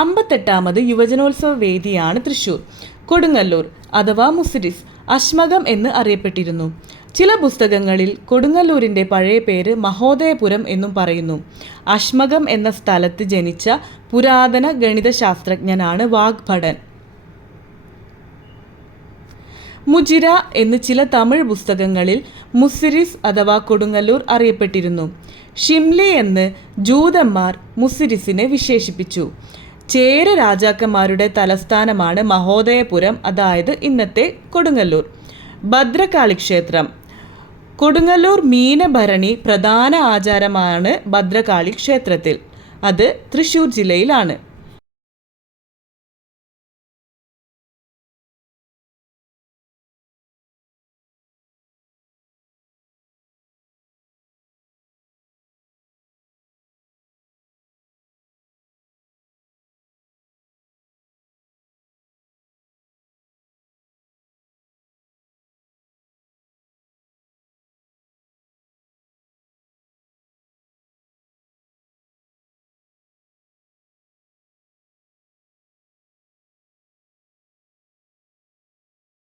58ാമത് യുവജനോത്സവ വേദിയാണ് തൃശ്ശൂർ. കൊടുങ്ങല്ലൂർ അഥവാ മുസിരിസ് അശ്മകം എന്ന് അറിയപ്പെട്ടിരുന്നു. ചില പുസ്തകങ്ങളിൽ കൊടുങ്ങല്ലൂരിൻ്റെ പഴയ പേര് മഹോദയപുരം എന്നും പറയുന്നു. അശ്മകം എന്ന സ്ഥലത്ത് ജനിച്ച പുരാതന ഗണിതശാസ്ത്രജ്ഞനാണ് വാഗ്ഭടൻ. മുജിര എന്ന് ചില തമിഴ് പുസ്തകങ്ങളിൽ മുസിരിസ് അഥവാ കൊടുങ്ങല്ലൂർ അറിയപ്പെട്ടിരുന്നു. ഷിംലി എന്ന് ജൂതന്മാർ മുസിരിസിനെ വിശേഷിപ്പിച്ചു. ചേര രാജാക്കന്മാരുടെ തലസ്ഥാനമാണ് മഹോദയപുരം, അതായത് ഇന്നത്തെ കൊടുങ്ങല്ലൂർ. ഭദ്രകാളി ക്ഷേത്രം. കൊടുങ്ങല്ലൂർ മീനഭരണി പ്രധാന ആചാരമാണ് ഭദ്രകാളി ക്ഷേത്രത്തിൽ. അത് തൃശ്ശൂർ ജില്ലയിലാണ്.